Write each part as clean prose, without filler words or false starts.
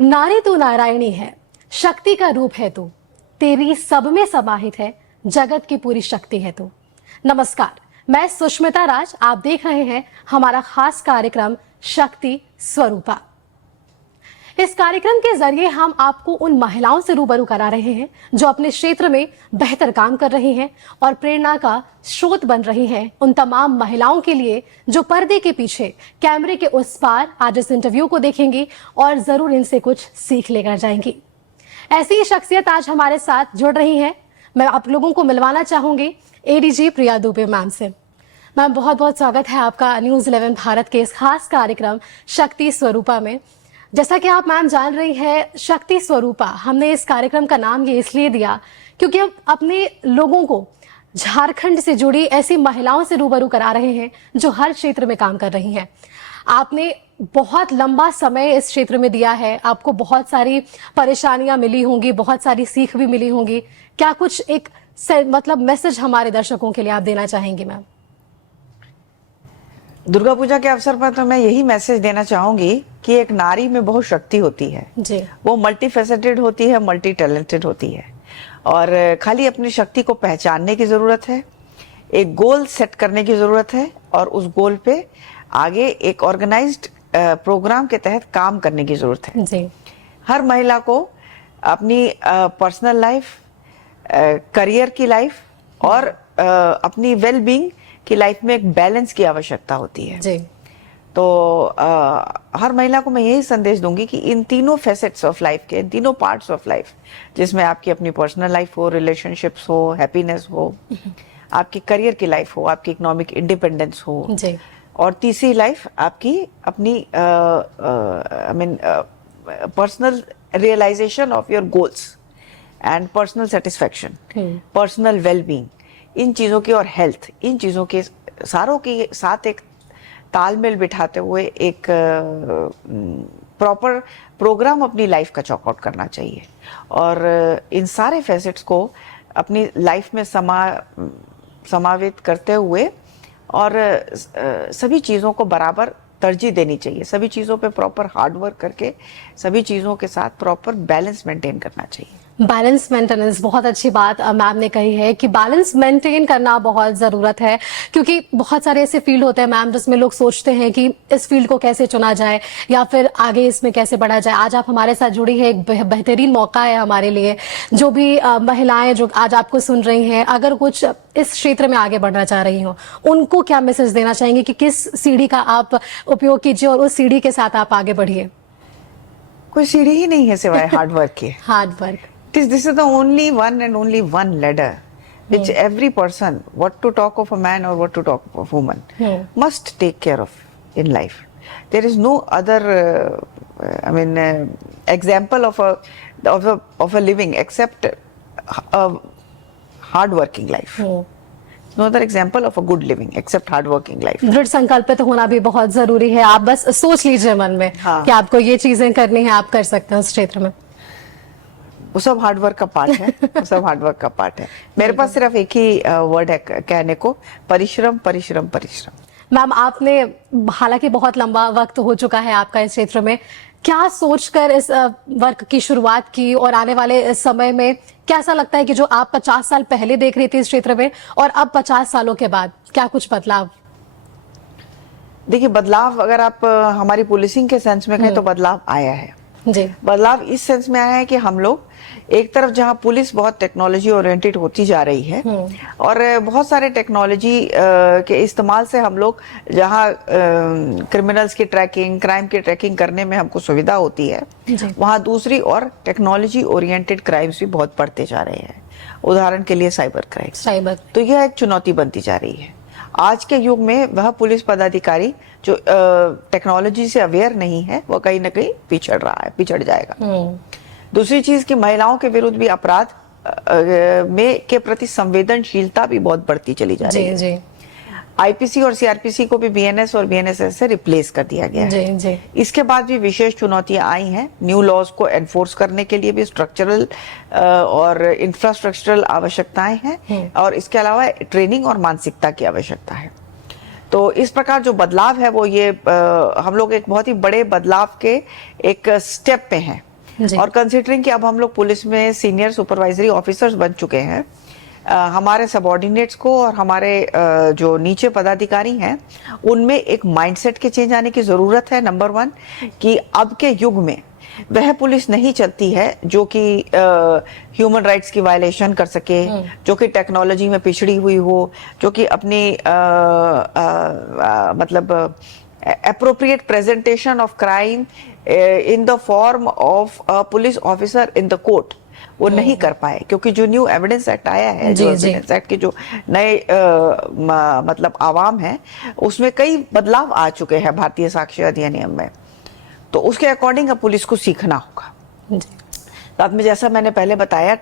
नारी तू नारायणी है, शक्ति का रूप है तू, तेरी सब में समाहित है, जगत की पूरी शक्ति है तू। नमस्कार, मैं सुष्मिता राज, आप देख रहे हैं हमारा खास कार्यक्रम शक्ति स्वरूपा। इस कार्यक्रम के जरिए हम आपको उन महिलाओं से रूबरू करा रहे हैं जो अपने क्षेत्र में बेहतर काम कर रही हैं और प्रेरणा का स्रोत बन रही हैं। उन तमाम महिलाओं के लिए जो पर्दे के पीछे कैमरे के उस पार आज इस इंटरव्यू को देखेंगी और जरूर इनसे कुछ सीख लेकर जाएंगी। ऐसी ही शख्सियत आज हमारे साथ जुड़ रही है। मैं आप लोगों को मिलवाना चाहूंगी एडीजी प्रिया दुबे मैम से। मैम, बहुत बहुत स्वागत है आपका न्यूज 11 भारत के इस खास कार्यक्रम शक्ति स्वरूपा में। जैसा कि आप मैम जान रही है, शक्ति स्वरूपा हमने इस कार्यक्रम का नाम ये इसलिए दिया क्योंकि हम अपने लोगों को झारखंड से जुड़ी ऐसी महिलाओं से रूबरू करा रहे हैं जो हर क्षेत्र में काम कर रही हैं। आपने बहुत लंबा समय इस क्षेत्र में दिया है, आपको बहुत सारी परेशानियां मिली होंगी, बहुत सारी सीख भी मिली होंगी। क्या कुछ एक मतलब मैसेज हमारे दर्शकों के लिए आप देना चाहेंगी मैम? दुर्गा पूजा के अवसर पर तो मैं यही मैसेज देना चाहूंगी कि एक नारी में बहुत शक्ति होती है जी। वो मल्टी फेसेटेड होती है, मल्टी टैलेंटेड होती है और खाली अपनी शक्ति को पहचानने की जरूरत है, एक गोल सेट करने की जरूरत है और उस गोल पे आगे एक ऑर्गेनाइज्ड प्रोग्राम के तहत काम करने की जरूरत है जी। हर महिला को अपनी पर्सनल लाइफ, करियर की लाइफ और अपनी वेल बीइंग की लाइफ में एक बैलेंस की आवश्यकता होती है जी। तो हर महिला को मैं यही संदेश दूंगी कि इन तीनों फेसेट्स ऑफ लाइफ के, इन तीनों पार्ट्स ऑफ लाइफ, जिसमें आपकी अपनी पर्सनल लाइफ हो, रिलेशनशिप्स हो, हैप्पीनेस हो, आपकी करियर की लाइफ हो, आपकी इकोनॉमिक इंडिपेंडेंस हो जी। और तीसरी लाइफ आपकी अपनी I mean personal realisation of your goals and personal satisfaction, personal wellbeing, इन चीजों की और हेल्थ, इन चीजों के सारों के साथ एक तालमेल बिठाते हुए एक प्रॉपर प्रोग्राम अपनी लाइफ का चॉकआउट करना चाहिए और इन सारे फैसेट्स को अपनी लाइफ में समावित करते हुए और सभी चीज़ों को बराबर तरजीह देनी चाहिए, सभी चीज़ों पे प्रॉपर हार्ड वर्क करके सभी चीज़ों के साथ प्रॉपर बैलेंस मेंटेन करना चाहिए। बैलेंस मेंटेनेंस, बहुत अच्छी बात मैम ने कही है कि बैलेंस मेंटेन करना बहुत जरूरत है क्योंकि बहुत सारे ऐसे फील्ड होते हैं मैम जिसमें लोग सोचते हैं कि इस फील्ड को कैसे चुना जाए या फिर आगे इसमें कैसे बढ़ा जाए। आज आप हमारे साथ जुड़ी है, एक बेहतरीन मौका है हमारे लिए। जो भी महिलाएं जो आज आपको सुन रही हैं, अगर कुछ इस क्षेत्र में आगे बढ़ना चाह रही हो, उनको क्या मैसेज देना चाहेंगे कि किस सीढ़ी का आप उपयोग कीजिए और उस सीढ़ी के साथ आप आगे बढ़िए? कोई सीढ़ी ही नहीं है सिवाय हार्ड वर्क के। Hard work, this is the only one and only one ladder which every person, what to talk of a man or what to talk of a woman, must take care of in life. There is no other example of a living except a hard working life. No other example of a good living except hard working life. दृढ़ संकल्पित होना भी बहुत जरूरी है। आप बस सोच लीजिए मन में कि आपको ये चीजें करनी है, आप कर सकते हैं उस क्षेत्र में। वो सब हार्डवर्क का पार्ट है, वो सब हार्डवर्क का पार्ट है। मेरे पास सिर्फ एक ही वर्ड है कहने को, परिश्रम परिश्रम परिश्रम। मैम, आपने हालांकि बहुत लंबा वक्त हो चुका है आपका इस क्षेत्र में, क्या सोचकर इस वर्क की शुरुआत की और आने वाले समय में कैसा लगता है कि जो आप 50 साल पहले देख रही थी इस क्षेत्र में और अब 50 सालों के बाद क्या कुछ बदलाव? देखिए, बदलाव अगर आप हमारी पुलिसिंग के सेंस में कहें तो बदलाव आया है जी। बदलाव इस सेंस में आया है कि हम लोग एक तरफ जहां पुलिस बहुत टेक्नोलॉजी ओरिएंटेड होती जा रही है और बहुत सारे टेक्नोलॉजी के इस्तेमाल से हम लोग जहां क्रिमिनल्स की ट्रैकिंग, क्राइम की ट्रैकिंग करने में हमको सुविधा होती है, वहां दूसरी और टेक्नोलॉजी ओरिएंटेड क्राइम्स भी बहुत बढ़ते जा रहे हैं। उदाहरण के लिए साइबर क्राइम, तो यह एक चुनौती बनती जा रही है। आज के युग में वह पुलिस पदाधिकारी जो टेक्नोलॉजी से अवेयर नहीं है वो कहीं ना कहीं पिछड़ जाएगा। दूसरी चीज कि महिलाओं के विरुद्ध भी अपराध के प्रति संवेदनशीलता भी बहुत बढ़ती चली जा रही है। आईपीसी और सीआरपीसी को भी बीएनएस और बीएनएसएस से रिप्लेस कर दिया गया है। इसके बाद भी विशेष चुनौतियां आई हैं। न्यू लॉज को एनफोर्स करने के लिए भी स्ट्रक्चरल और इंफ्रास्ट्रक्चरल आवश्यकताएं हैं और इसके अलावा ट्रेनिंग और मानसिकता की आवश्यकता है। तो इस प्रकार जो बदलाव है वो ये हम लोग एक बहुत ही बड़े बदलाव के एक स्टेप पे हैं। और कंसिडरिंग कि अब हम लोग पुलिस में सीनियर सुपरवाइजरी ऑफिसर्स बन चुके हैं, हमारे सबऑर्डिनेट्स को और हमारे जो नीचे पदाधिकारी हैं उनमें एक माइंडसेट के चेंज आने की ज़रूरत है। नंबर 1 कि अब के युग में वह पुलिस नहीं चलती है जो कि ह्यूमन राइट्स की वायलेशन कर सके, जो कि टेक्नोलॉजी में पिछड़ी हुई हो, जो कि अपनी मतलब appropriate presentation of crime in the form of a police officer in the court वो नहीं कर पाए, क्योंकि जो न्यू एविडेंस एक्ट आया है, जो एविडेंस एक्ट के जो नए मतलब आवाम है उसमें कई बदलाव आ चुके हैं भारतीय साक्ष्य अधिनियम में। तो उसके अकॉर्डिंग अब पुलिस को सीखना होगा। साथ में जैसा मैंने पहले बताया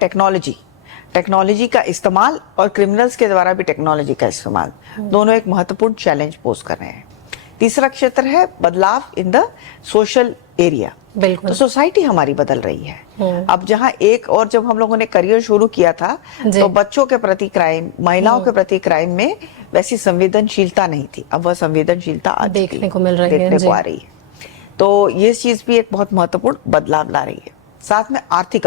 टेक्नोलॉजी का इस्तेमाल और क्रिमिनल्स के द्वारा भी टेक्नोलॉजी का इस्तेमाल दोनों एक महत्वपूर्ण चैलेंज पोज कर रहे हैं। तीसरा क्षेत्र है बदलाव इन द सोशल एरिया। बिल्कुल। तो सोसाइटी हमारी बदल रही है। अब जहां और जब हम लोगों ने करियर शुरू किया था तो बच्चों के प्रति क्राइम, महिलाओं के प्रति क्राइम में वैसी संवेदनशीलता नहीं थी। अब वह संवेदनशीलता आज देखने को मिल रही है, देखने को आ रही है। तो ये चीज भी एक बहुत महत्वपूर्ण बदलाव ला रही है। साथ में आर्थिक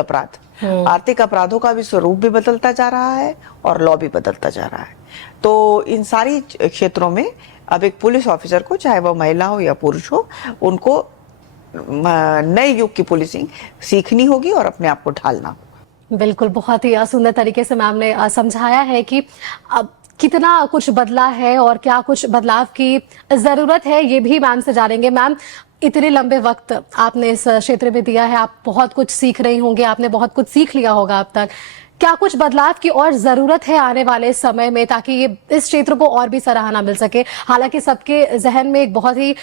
अपराधों का भी स्वरूप भी बदलता जा रहा है और लॉ भी बदलता जा रहा है। तो इन सारी क्षेत्रों में अब एक पुलिस ऑफिसर को, चाहे वह महिला हो या पुरुष हो, उनको नए युग की पुलिसिंग सीखनी होगी और अपने आप को ढालना होगा। बिल्कुल, बहुत ही सुंदर तरीके से मैम ने समझाया है कि अब कितना कुछ बदला है और क्या कुछ बदलाव की जरूरत है, ये भी मैम से जानेंगे। मैम, इतने लंबे वक्त आपने इस क्षेत्र में दिया है, आप बहुत कुछ सीख रही होंगे, आपने बहुत कुछ सीख लिया होगा अब तक। क्या कुछ बदलाव की और जरूरत है आने वाले समय में ताकि ये इस क्षेत्र को और भी सराहना मिल सके? हालांकि सबके जहन में एक बहुत ही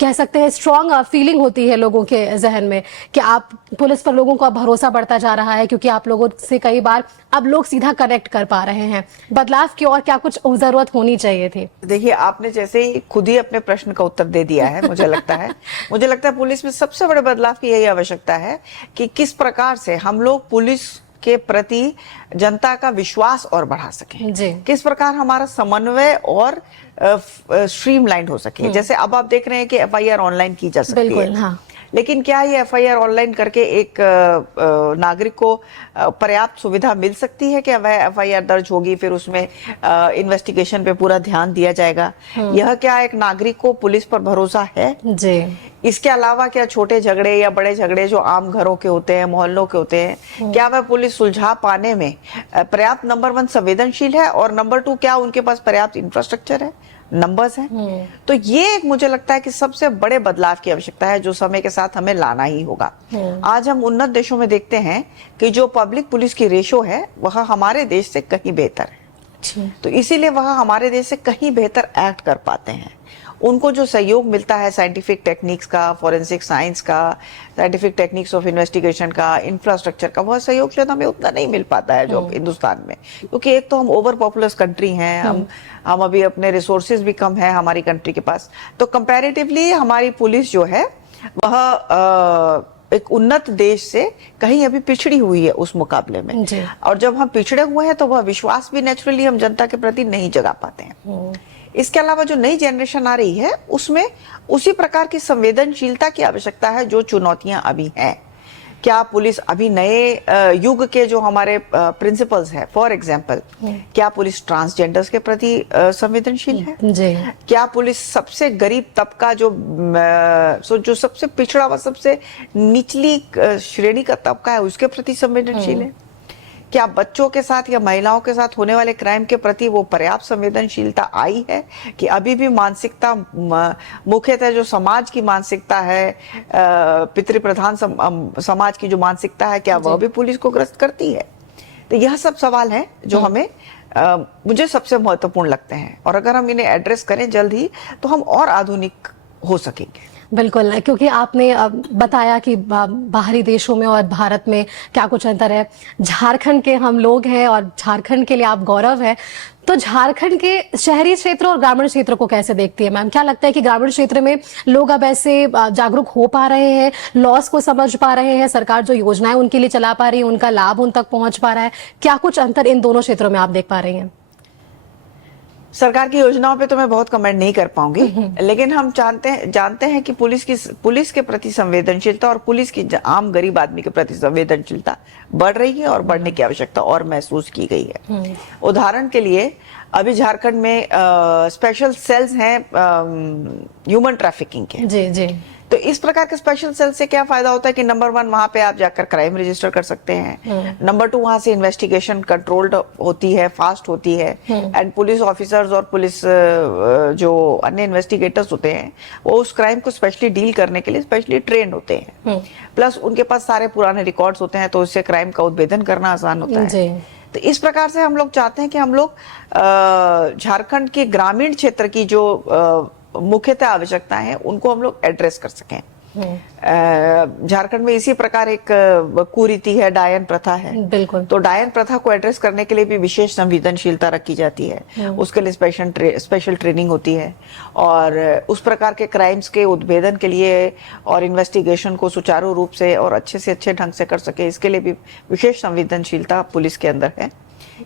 कह सकते हैं स्ट्रॉन्ग फीलिंग होती है लोगों के जहन में कि आप पुलिस पर लोगों का भरोसा बढ़ता जा रहा है, क्योंकि आप लोगों से कई बार अब लोग सीधा कनेक्ट कर पा रहे हैं। बदलाव की और क्या कुछ जरूरत होनी चाहिए थी? देखिए, आपने जैसे ही खुद ही अपने प्रश्न का उत्तर दे दिया है। मुझे लगता है पुलिस में सबसे बड़े बदलाव की यही आवश्यकता है कि किस प्रकार से हम लोग पुलिस के प्रति जनता का विश्वास और बढ़ा सकें, किस प्रकार हमारा समन्वय और स्ट्रीमलाइंड हो सके। जैसे अब आप देख रहे हैं कि एफआईआर ऑनलाइन की जा सकती है। हाँ। लेकिन क्या ये एफआईआर ऑनलाइन करके एक नागरिक को पर्याप्त सुविधा मिल सकती है कि वह एफआईआर दर्ज होगी, फिर उसमें इन्वेस्टिगेशन पे पूरा ध्यान दिया जाएगा? यह क्या एक नागरिक को पुलिस पर भरोसा है? जी। इसके अलावा क्या छोटे झगड़े या बड़े झगड़े जो आम घरों के होते हैं, मोहल्लों के होते हैं, क्या वह पुलिस सुलझा पाने में पर्याप्त नंबर 1 संवेदनशील है, और नंबर 2 क्या उनके पास पर्याप्त इंफ्रास्ट्रक्चर है, नंबर्स हैं? तो ये एक मुझे लगता है कि सबसे बड़े बदलाव की आवश्यकता है जो समय के साथ हमें लाना ही होगा। आज हम उन्नत देशों में देखते हैं कि जो पब्लिक पुलिस की रेशो है वह हमारे देश से कहीं बेहतर है। तो इसीलिए वह हमारे देश से कहीं बेहतर एक्ट कर पाते हैं। उनको जो सहयोग मिलता है साइंटिफिक टेक्निक्स का, फॉरेंसिक साइंस का, साइंटिफिक टेक्निक्स ऑफ इन्वेस्टिगेशन का, इंफ्रास्ट्रक्चर का, वह सहयोग शायद हमें उतना नहीं मिल पाता है जो हिंदुस्तान में। क्योंकि एक तो हम ओवर पॉपुलस कंट्री हैं, हम अभी अपने रिसोर्सेज भी कम है हमारी कंट्री के पास। तो कंपैरेटिवली हमारी पुलिस जो है वह एक उन्नत देश से कहीं अभी पिछड़ी हुई है उस मुकाबले में। और जब हम पिछड़े हुए हैं तो वह विश्वास भी नेचुरली हम जनता के प्रति नहीं जगा पाते हैं। इसके अलावा जो नई जनरेशन आ रही है उसमें उसी प्रकार की संवेदनशीलता की आवश्यकता है जो चुनौतियां अभी हैं। क्या पुलिस अभी नए युग के जो हमारे प्रिंसिपल्स है, फॉर एग्जांपल, क्या पुलिस ट्रांसजेंडर्स के प्रति संवेदनशील है? जी। क्या पुलिस सबसे गरीब तबका जो सबसे पिछड़ा व सबसे निचली श्रेणी का तबका है उसके प्रति संवेदनशील है? क्या बच्चों के साथ या महिलाओं के साथ होने वाले क्राइम के प्रति वो पर्याप्त संवेदनशीलता आई है? कि अभी भी मानसिकता मुख्यतः जो समाज की मानसिकता है, पितृप्रधान समाज की जो मानसिकता है, क्या वह भी पुलिस को ग्रस्त करती है? तो यह सब सवाल हैं जो हमें मुझे सबसे महत्वपूर्ण लगते हैं, और अगर हम इन्हें एड्रेस करें जल्द ही तो हम और आधुनिक हो सकेंगे। बिल्कुल, क्योंकि आपने बताया कि बाहरी देशों में और भारत में क्या कुछ अंतर है। झारखंड के हम लोग हैं और झारखंड के लिए आप गौरव है। तो झारखंड के शहरी क्षेत्र और ग्रामीण क्षेत्र को कैसे देखती है मैम? क्या लगता है कि ग्रामीण क्षेत्र में लोग अब ऐसे जागरूक हो पा रहे हैं, लॉस को समझ पा रहे हैं, सरकार जो योजनाएं उनके लिए चला पा रही है उनका लाभ उन तक पहुंच पा रहा है? क्या कुछ अंतर इन दोनों क्षेत्रों में आप देख पा रही हैं? सरकार की योजनाओं पे तो मैं बहुत कमेंट नहीं कर पाऊंगी, लेकिन हम जानते हैं कि पुलिस के प्रति संवेदनशीलता और पुलिस की आम गरीब आदमी के प्रति संवेदनशीलता बढ़ रही है और बढ़ने की आवश्यकता और महसूस की गई है। उदाहरण के लिए अभी झारखंड में स्पेशल सेल्स हैं ह्यूमन ट्रैफिकिंग के। जी जी। तो इस प्रकार के स्पेशल सेल से क्या फायदा होता है कि नंबर 1 वहां पे आप जाकर क्राइम रजिस्टर कर सकते हैं, नंबर 2 वहां से इन्वेस्टिगेशन कंट्रोल्ड होती है, फास्ट होती है, एंड पुलिस ऑफिसर्स और पुलिस जो अन्य इन्वेस्टिगेटर्स होते हैं वो उस क्राइम को स्पेशली डील करने के लिए स्पेशली ट्रेंड होते हैं। प्लस उनके पास सारे पुराने रिकॉर्ड्स होते हैं, तो इससे क्राइम का उद्भेदन करना आसान होता है। तो इस प्रकार से हम लोग चाहते हैं कि हम लोग झारखंड के ग्रामीण क्षेत्र की जो मुख्यतः आवश्यकताएं हैं उनको हम लोग एड्रेस कर सकें। झारखंड में इसी प्रकार एक कुरीति है, डायन प्रथा है। बिल्कुल। तो डायन प्रथा को एड्रेस करने के लिए भी विशेष संवेदनशीलता रखी जाती है, उसके लिए स्पेशल ट्रेनिंग होती है, और उस प्रकार के क्राइम्स के उद्भेदन के लिए और इन्वेस्टिगेशन को सुचारू रूप से और अच्छे से अच्छे ढंग से कर सके, इसके लिए भी विशेष संवेदनशीलता पुलिस के अंदर है।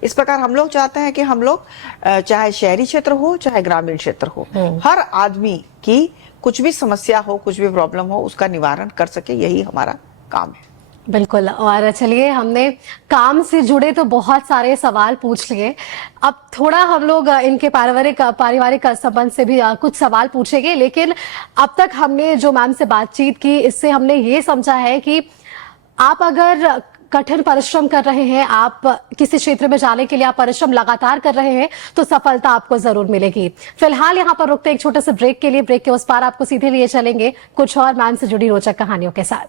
इस प्रकार हम लोग चाहते हैं कि हम लोग चाहे शहरी क्षेत्र हो चाहे ग्रामीण क्षेत्र हो, हर आदमी की कुछ भी समस्या हो, कुछ भी प्रॉब्लम हो, उसका निवारण कर सके, यही हमारा काम है। बिल्कुल। और चलिए, हमने काम से जुड़े तो बहुत सारे सवाल पूछ लिए, अब थोड़ा हम लोग इनके पारिवारिक संबंध से भी कुछ सवाल पूछेंगे। लेकिन अब तक हमने जो मैम से बातचीत की, इससे हमने ये समझा है कि आप अगर कठिन परिश्रम कर रहे हैं, आप किसी क्षेत्र में जाने के लिए आप परिश्रम लगातार कर रहे हैं, तो सफलता आपको जरूर मिलेगी। फिलहाल यहाँ पर रुकते एक छोटे से ब्रेक के लिए, ब्रेक के उस पार आपको सीधे लिए चलेंगे कुछ और मैम से जुड़ी रोचक कहानियों के साथ।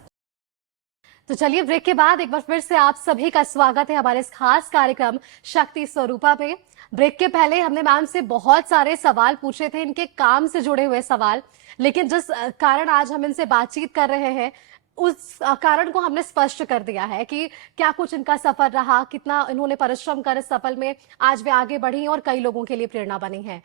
तो चलिए, ब्रेक के बाद एक बार फिर से आप सभी का स्वागत है हमारे इस खास कार्यक्रम शक्ति स्वरूपा पे। ब्रेक के पहले हमने मैम से बहुत सारे सवाल पूछे थे, इनके काम से जुड़े हुए सवाल, लेकिन जिस कारण आज हम इनसे बातचीत कर रहे हैं उस कारण को हमने स्पष्ट कर दिया है कि क्या कुछ इनका सफर रहा, कितना इन्होंने परिश्रम कर इस सफल में आज वे आगे बढ़ी और कई लोगों के लिए प्रेरणा बनी है।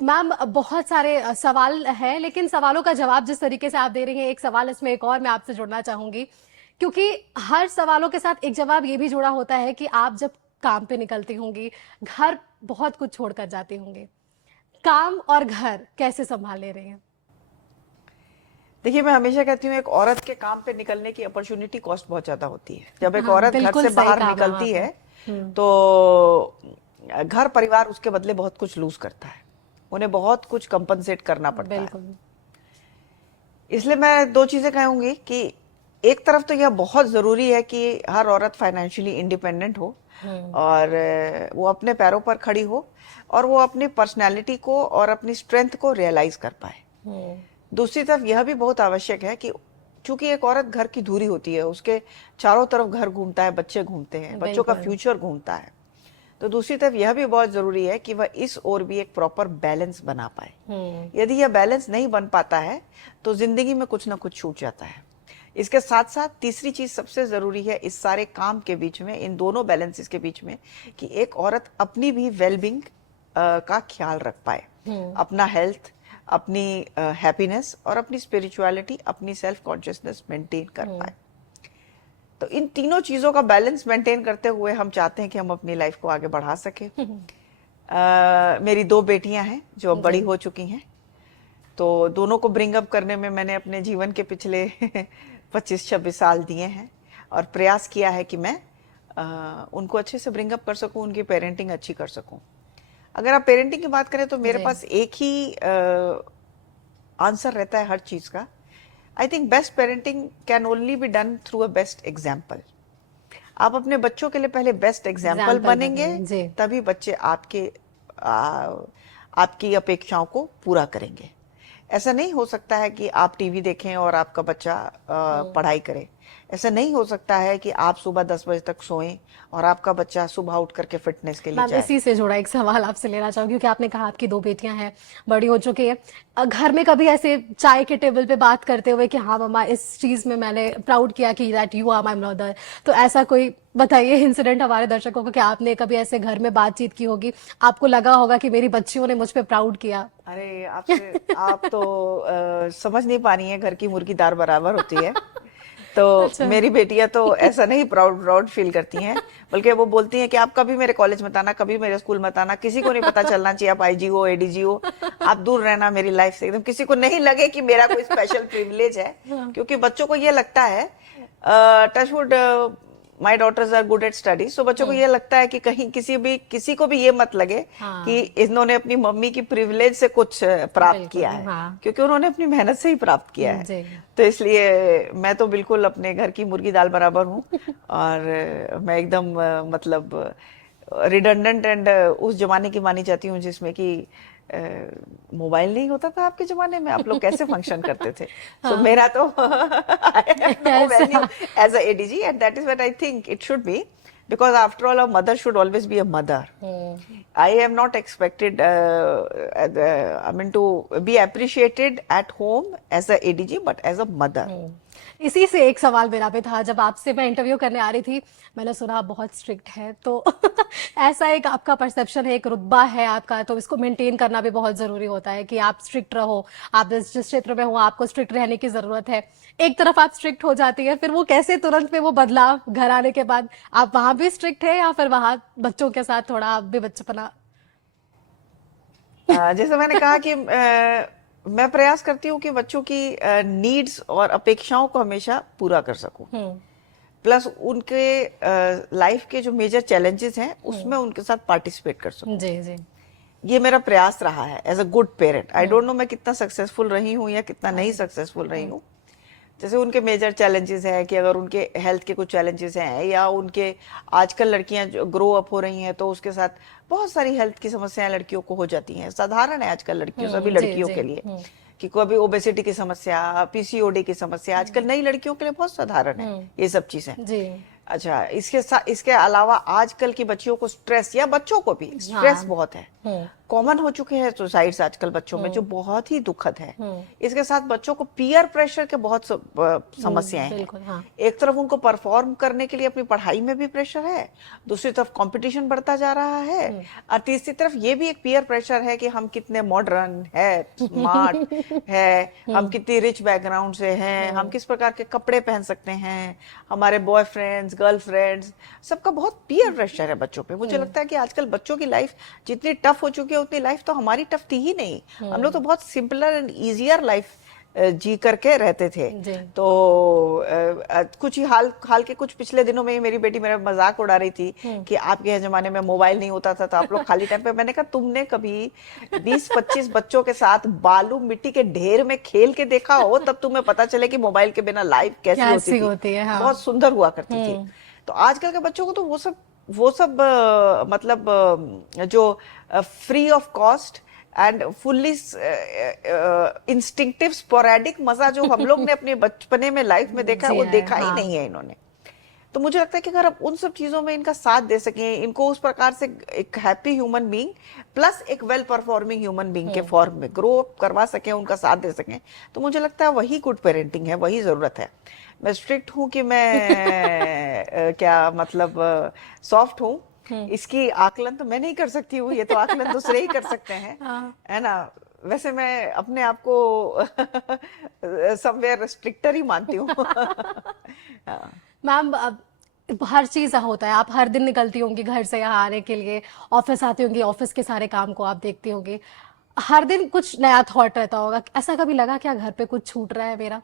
मैम, बहुत सारे सवाल हैं, लेकिन सवालों का जवाब जिस तरीके से आप दे रही हैं, एक सवाल इसमें एक और मैं आपसे जुड़ना चाहूंगी, क्योंकि हर सवालों के साथ एक जवाब ये भी जुड़ा होता है कि आप जब काम पे निकलती होंगी, घर बहुत कुछ छोड़कर जाती होंगी, काम और घर कैसे संभाल ले रही हैं? देखिए, मैं हमेशा कहती हूँ एक औरत के काम पे निकलने की अपॉर्चुनिटी कॉस्ट बहुत ज्यादा होती है। जब एक औरत घर से बाहर निकलती है तो घर परिवार उसके बदले बहुत कुछ लूज करता है, उन्हें बहुत कुछ कंपनसेट करना पड़ता है। इसलिए मैं दो चीजें कहूंगी कि एक तरफ तो यह बहुत जरूरी है कि हर औरत फाइनेंशियली इंडिपेंडेंट हो और वो अपने पैरों पर खड़ी हो और वो अपनी पर्सनैलिटी को और अपनी स्ट्रेंथ को रियलाइज कर पाए। दूसरी तरफ यह भी बहुत आवश्यक है कि चूंकि एक औरत घर की धुरी होती है, उसके चारों तरफ घर घूमता है, बच्चे घूमते हैं, बच्चों का फ्यूचर घूमता है, तो दूसरी तरफ यह भी बहुत जरूरी है कि वह इस ओर भी एक प्रॉपर बैलेंस बना पाए। यदि यह बैलेंस नहीं बन पाता है तो जिंदगी में कुछ ना कुछ छूट जाता है। इसके साथ साथ तीसरी चीज सबसे जरूरी है इस सारे काम के बीच में, इन दोनों बैलेंसेस के बीच में, कि एक औरत अपनी भी वेलबींग का ख्याल रख पाए, अपना हेल्थ, अपनी हैप्पीनेस और अपनी स्पिरिचुअलिटी, अपनी सेल्फ कॉन्शियसनेस मेंटेन कर पाए। तो इन तीनों चीजों का बैलेंस मेंटेन करते हुए हम चाहते हैं कि हम अपनी लाइफ को आगे बढ़ा सके। मेरी 2 बेटियां हैं जो अब बड़ी हो चुकी हैं, तो दोनों को ब्रिंग अप करने में मैंने अपने जीवन के पिछले 25-26 साल दिए हैं और प्रयास किया है कि मैं उनको अच्छे से ब्रिंग अप कर सकूं, उनकी पेरेंटिंग अच्छी कर सकूं। अगर आप पेरेंटिंग की बात करें तो मेरे पास एक ही आंसर रहता है हर चीज का। I think best parenting can only be done through a best example. आप अपने बच्चों के लिए पहले बेस्ट एग्जाम्पल बनेंगे, तभी बच्चे आपकी अपेक्षाओं को पूरा करेंगे। ऐसा नहीं हो सकता है कि आप टीवी देखें और आपका बच्चा पढ़ाई करे। ऐसा नहीं हो सकता है कि आप सुबह 10 बजे तक सोएं और आपका बच्चा सुबह उठ करके फिटनेस के लिए जाए। इसी से जुड़ा एक सवाल आपसे लेना चाहूंगी, क्योंकि आपने कहा आपकी 2 बेटियां हैं, बड़ी हो चुकी है। घर में कभी ऐसे चाय के टेबल पे बात करते हुए कि हाँ मम्मा, इस चीज में मैंने प्राउड किया कि that you are my mother, तो ऐसा कोई बताइए इंसिडेंट हमारे दर्शकों को कि आपने कभी ऐसे घर में बातचीत की होगी, आपको लगा होगा कि मेरी बच्चियों ने मुझ पे प्राउड किया? अरे आप तो समझ नहीं पा रही हैं, घर की मुर्गी दार बराबर होती है। तो अच्छा। मेरी बेटियां तो ऐसा नहीं प्राउड प्राउड फील करती हैं, बल्कि वो बोलती हैं कि आप कभी मेरे कॉलेज मत आना, कभी मेरे स्कूल मत आना, किसी को नहीं पता चलना चाहिए आप आईजी हो एडीजी हो, आप दूर रहना मेरी लाइफ से एकदम, किसी को नहीं लगे कि मेरा कोई स्पेशल प्रिविलेज है। हाँ। क्योंकि बच्चों को ये लगता है, touchwood my daughters are good at study, so बच्चों को ये लगता है कि कहीं किसी को भी ये मत लगे हाँ। कि इन्होंने अपनी मम्मी की प्रिविलेज से कुछ प्राप्त बिल्कुल, किया है, हाँ। क्योंकि उन्होंने अपनी मेहनत से ही प्राप्त किया है। जी। तो इसलिए मैं तो बिल्कुल अपने घर की मुर्गी दाल बराबर हूँ। और मैं एकदम मतलब रिडंडेंट एंड उस जमाने की मानी जाती हूँ जिसमें कि मोबाइल नहीं होता था आपके जमाने में, आप लोग कैसे फंक्शन करते थे। सो हाँ। मेरा तो आई हैव नो ऐसा। Value as a ADG, and that is what I think it should be, because after all a mother should always be a mother. I am not expected I mean to be appreciated at home as a ADG, but as a mother. इसी से एक सवाल मेरा भी था, जब आपसे मैं इंटरव्यू करने आ रही थी, मैंने सुना आप बहुत स्ट्रिक्ट है, तो ऐसा एक आपका परसेप्शन है, एक रुतबा है आपका, तो इसको मेंटेन करना भी बहुत जरूरी होता है कि आप स्ट्रिक्ट रहो। आप जिस क्षेत्र में हो आपको स्ट्रिक्ट रहने की जरूरत है। एक तरफ आप स्ट्रिक्ट हो जाती है, फिर वो कैसे तुरंत में वो बदलाव घर आने के बाद, आप वहां भी स्ट्रिक्ट है या फिर वहां बच्चों के साथ थोड़ा आप भी बचपना? जैसे मैंने कहा कि मैं प्रयास करती हूँ कि बच्चों की नीड्स और अपेक्षाओं को हमेशा पूरा कर सकूं, प्लस उनके लाइफ के जो मेजर चैलेंजेस हैं उसमें उनके साथ पार्टिसिपेट कर सकूं। जी जी। ये मेरा प्रयास रहा है as a good parent. I don't know मैं कितना सक्सेसफुल रही हूँ या कितना नहीं सक्सेसफुल रही हूँ। जैसे उनके मेजर चैलेंजेस है कि अगर उनके हेल्थ के कुछ चैलेंजेस हैं, या उनके आजकल लड़कियां जो ग्रो अप हो रही हैं तो उसके साथ बहुत सारी हेल्थ की समस्याएं लड़कियों को हो जाती हैं, साधारण है आजकल लड़कियों, सभी जी लड़कियों जी। के लिए, कि कभी ओबेसिटी की समस्या, पीसीओडी की समस्या आजकल नई लड़कियों के लिए बहुत साधारण है ये सब चीजें। जी। अच्छा, इसके अलावा आजकल की बच्चियों को स्ट्रेस, या बच्चों को भी स्ट्रेस हाँ। बहुत है, कॉमन हो चुके हैं सुसाइड्स आजकल बच्चों में, जो बहुत ही दुखद है। इसके साथ बच्चों को पीयर प्रेशर के बहुत समस्याएं हैं। बिल्कुल, हाँ। एक तरफ उनको परफॉर्म करने के लिए अपनी पढ़ाई में भी प्रेशर है, दूसरी तरफ कंपटीशन बढ़ता जा रहा है, और तीसरी तरफ ये भी एक पीयर प्रेशर है कि हम कितने मॉडर्न है, स्मार्ट है, हम कितनी रिच बैकग्राउंड से हैं, हम किस प्रकार के कपड़े पहन सकते हैं, हमारे बॉयफ्रेंड्स, गर्लफ्रेंड्स, सबका बहुत पीयर प्रेशर है बच्चों पे। मुझे लगता है कि आजकल बच्चों की लाइफ जितनी टफ हो चुकी है उतनी लाइफ तो हमारी टफ थी ही नहीं। हम लोग तो बहुत सिंपलर एंड इजियर लाइफ जी करके रहते थे। तो कुछ ही हाल के कुछ पिछले दिनों में ही मेरी बेटी मेरा मजाक उड़ा रही थी कि आपके जमाने में मोबाइल नहीं होता था तो आप लोग खाली टाइम पे, मैंने कहा तुमने कभी 20-25 बच्चों के साथ बालू मिट्टी के ढेर में खेल के देखा हो, तब तुम्हें पता चले कि मोबाइल के बिना लाइफ कैसी होती थी। हाँ। बहुत सुंदर हुआ करती थी। तो आजकल के बच्चों को तो वो सब मतलब जो free of cost and fully instinctive sporadic मजा जो हम लोग ने अपने बचपने में लाइफ में देखा है, वो देखा ही नहीं है इन्होंने। तो मुझे लगता है कि अगर आप उन सब चीजों में इनका साथ दे सकें, इनको उस प्रकार से एक हैप्पी ह्यूमन बीइंग प्लस एक वेल परफॉर्मिंग ह्यूमन बीइंग के फॉर्म में ग्रो अप करवा सकें, उनका साथ दे सकें, तो मुझे लगता है वही गुड पेरेंटिंग है, वही जरूरत है। मैं स्ट्रिक्ट हूं कि मैं क्या मतलब सॉफ्ट हूं, इसकी आकलन तो मैं नहीं कर सकती हूँ, ये तो आकलन दूसरे ही कर सकते हैं, है ना। वैसे मैं अपने आप को समवेयर स्ट्रिक्टर ही मानती हूँ। मैम, हर चीज होता है, आप हर दिन निकलती होंगी घर से यहाँ आने के लिए, ऑफिस आती होंगी, ऑफिस के सारे काम को आप देखती होंगी, हर दिन कुछ नया थॉट रहता होगा। ऐसा कभी लगा क्या घर पे कुछ छूट रहा है मेरा?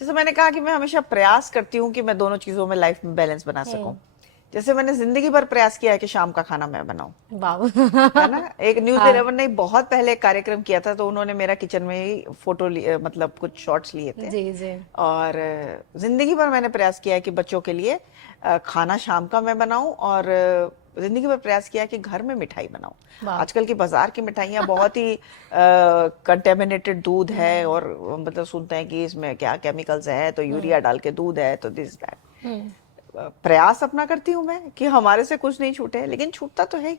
जैसे मैंने कहा कि मैं हमेशा प्रयास करती हूँ कि मैं दोनों चीजों में लाइफ में बैलेंस बना सकूं। जैसे मैंने जिंदगी भर प्रयास किया है कि शाम का खाना मैं बनाऊं, है ना। एक न्यूज़ 11 ने बहुत पहले एक कार्यक्रम किया था, तो उन्होंने मेरा किचन में ही फोटो मतलब कुछ शॉट्स लिए थे। जी जी। और जिंदगी भर मैंने प्रयास किया है कि बच्चों के लिए खाना शाम का मैं बनाऊं, और जिंदगी भर प्रयास किया कि घर में मिठाई बनाऊं। आजकल की बाजार की मिठाइयाँ बहुत ही कंटेमिनेटेड दूध है, और मतलब सुनते हैं कि इसमें क्या केमिकल्स है, तो यूरिया डाल के दूध है, तो दिस दैट। प्रयास अपना करती हूँ मैं कि हमारे से कुछ नहीं छूटे, लेकिन छूटता तो है ही,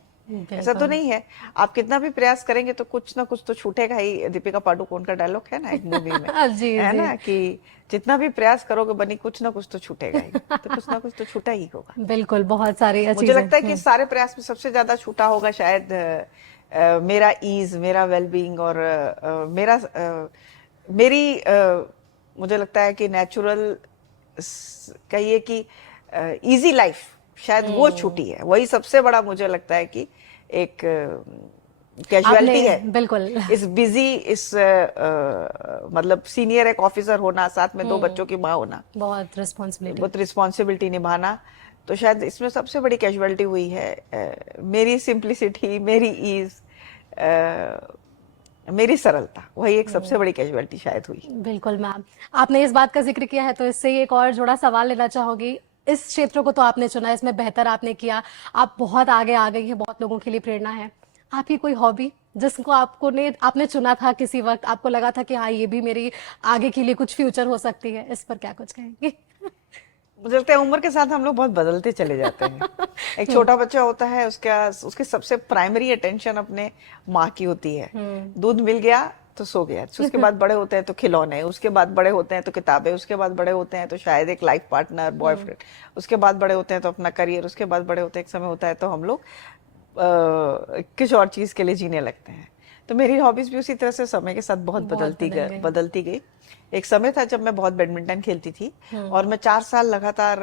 ऐसा तो नहीं है। आप कितना भी प्रयास करेंगे तो कुछ ना कुछ तो छूटेगा ही। दीपिका पादुकोण का डायलॉग है ना एक मूवी में, है ना, कि जितना भी प्रयास करोगे बनी, कुछ ना कुछ तो छूटेगा ही, तो कुछ ना कुछ तो छूटा ही होगा। बिल्कुल, बहुत सारी मुझे लगता है कि सारे प्रयास में सबसे ज्यादा छूटा होगा शायद मेरा ईज, मेरा वेलबींग, और मेरी मुझे लगता है कि नेचुरल कहिए कि इजी लाइफ शायद वो छूटी है। वही सबसे बड़ा मुझे लगता है कि एक कैजुअलिटी है। बिल्कुल इस बिजी, इस मतलब सीनियर एक ऑफिसर होना, साथ में 2 बच्चों की माँ होना, बहुत रिस्पॉन्सिबिलिटी निभाना, तो शायद इसमें सबसे बड़ी कैजुअलिटी हुई है मेरी सिंप्लिसिटी, मेरी ईज, मेरी सरलता, वही एक सबसे बड़ी कैजुअलिटी शायद हुई। बिल्कुल मैम, आपने इस बात का जिक्र किया है तो इससे ही एक और जुड़ा सवाल लेना चाहूंगी। इस क्षेत्र को तो आपने चुना, इसमें बेहतर आपने किया, आप बहुत आगे आ गई है, बहुत लोगों के लिए प्रेरणा है। आपकी कोई हॉबी जिसको आपने चुना था, किसी वक्त आपको लगा था कि हाँ ये भी मेरी आगे के लिए कुछ फ्यूचर हो सकती है, इस पर क्या कुछ कहेंगे? मुझे लगता है उम्र के साथ हम लोग बहुत बदलते चले जाते हैं। एक छोटा बच्चा होता है, उसकी सबसे प्राइमरी अटेंशन अपने माँ की होती है। दूध मिल गया तो सो गया, उसके बाद बड़े होते हैं तो खिलौने, उसके बाद बड़े होते हैं तो किताबें, उसके बाद बड़े होते हैं तो शायद एक लाइफ पार्टनर, बॉयफ्रेंड, उसके बाद बड़े होते हैं तो अपना करियर, उसके बाद बड़े होते हैं, एक समय होता है तो हम लोग किसी और चीज के लिए जीने लगते हैं। तो मेरी हॉबीज भी उसी तरह से समय के साथ बहुत बदलती गई। एक समय था जब मैं बहुत बैडमिंटन खेलती थी और मैं 4 साल लगातार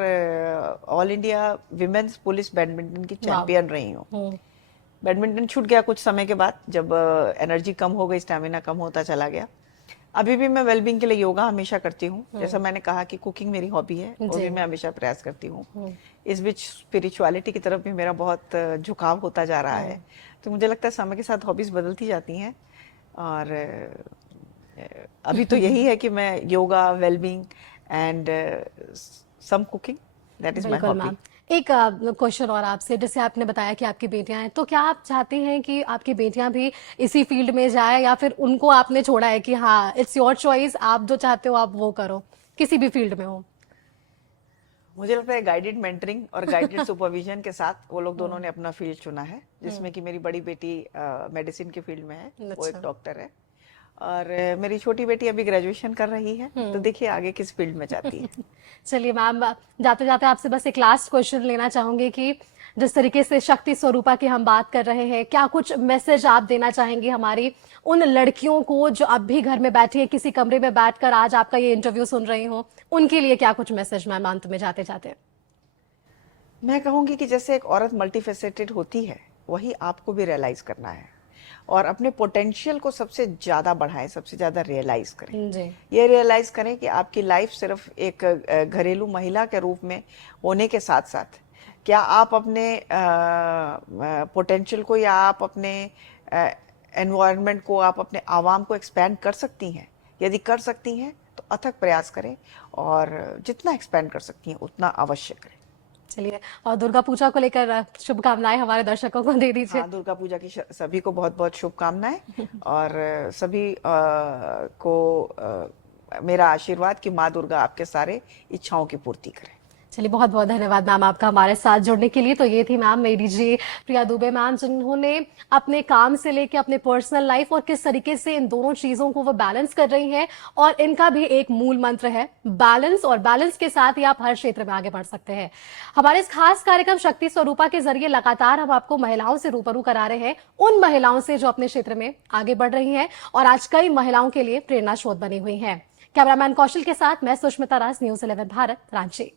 all India women's police badminton की चैंपियन रही हूँ। बैडमिंटन छूट गया कुछ समय के बाद, जब एनर्जी कम हो गई, स्टैमिना कम होता चला गया। अभी भी मैं वेलबींग के लिए योगा हमेशा करती हूँ। जैसा मैंने कहा कि कुकिंग मेरी हॉबी है, वो भी मैं हमेशा प्रयास करती हूँ। इस बीच स्पिरिचुअलिटी की तरफ भी मेरा बहुत झुकाव होता जा रहा है। तो मुझे लगता है समय के साथ हॉबीज बदलती जाती हैं और अभी तो यही है कि मैं yoga, wellbeing and some cooking, that is my hobby. एक क्वेश्चन और आपसे, जैसे आपने बताया कि आपकी बेटियां हैं, तो क्या आप चाहती हैं कि आपकी बेटियां भी इसी फील्ड में जाए, या फिर उनको आपने छोड़ा है कि हाँ इट्स योर चॉइस, आप जो चाहते हो आप वो करो, किसी भी फील्ड में हो? मुझे लगता है गाइडेड मेंटरिंग और गाइडेड सुपरविजन के साथ वो लोग दोनों ने अपना फील्ड चुना है, जिसमें कि मेरी बड़ी बेटी मेडिसिन के फील्ड में है, वो एक डॉक्टर है, और मेरी छोटी बेटी अभी ग्रेजुएशन कर रही है। तो देखिए आगे किस फील्ड में जाती है। चलिए मैम, जाते जाते आपसे बस एक लास्ट क्वेश्चन लेना चाहूंगी कि जिस तरीके से शक्ति स्वरूपा की हम बात कर रहे हैं, क्या कुछ मैसेज आप देना चाहेंगी हमारी उन लड़कियों को जो अब भी घर में बैठी है, किसी कमरे में बैठकर आज आपका ये इंटरव्यू सुन रही हो, उनके लिए क्या कुछ मैसेज मैम अंत में जाते जाते? मैं कहूंगी कि जैसे एक औरत मल्टीफेसेटेड होती है, वही आपको भी रियलाइज करना है और अपने पोटेंशियल को सबसे ज्यादा बढ़ाएं, सबसे ज्यादा रियलाइज करें। ये रियलाइज करें कि आपकी लाइफ सिर्फ एक घरेलू महिला के रूप में होने के साथ साथ क्या आप अपने पोटेंशियल को या आप अपने एनवायरनमेंट को, आप अपने आवाम को एक्सपैंड कर सकती हैं? यदि कर सकती हैं तो अथक प्रयास करें और जितना एक्सपैंड कर सकती हैं उतना अवश्य करें। चलिए, और दुर्गा पूजा को लेकर शुभकामनाएं हमारे दर्शकों को दे दीजिए। हाँ, दुर्गा पूजा की सभी को बहुत बहुत शुभकामनाएं और सभी को मेरा आशीर्वाद कि माँ दुर्गा आपके सारे इच्छाओं की पूर्ति करे। चलिए, बहुत बहुत धन्यवाद मैम आपका हमारे साथ जुड़ने के लिए। तो ये थी मैम एडीजी प्रिया दुबे मैम, जिन्होंने अपने काम से लेकर अपने पर्सनल लाइफ और किस तरीके से इन दोनों चीजों को वो बैलेंस कर रही हैं, और इनका भी एक मूल मंत्र है बैलेंस, और बैलेंस के साथ ही आप हर क्षेत्र में आगे बढ़ सकते हैं। हमारे इस खास कार्यक्रम शक्ति स्वरूपा के जरिए लगातार हम आपको महिलाओं से रूबरू करा रहे हैं, उन महिलाओं से जो अपने क्षेत्र में आगे बढ़ रही हैं और आज कई महिलाओं के लिए प्रेरणा स्रोत बनी हुई हैं। कैमरामैन कौशल के साथ मैं Sushmita Raj, news 11 Bharat, Ranchi.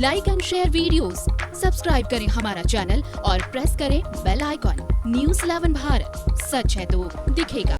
Like and share videos, subscribe करें हमारा चैनल और प्रेस करें बेल आइकॉन। न्यूज़ 11 भारत, सच है तो दिखेगा।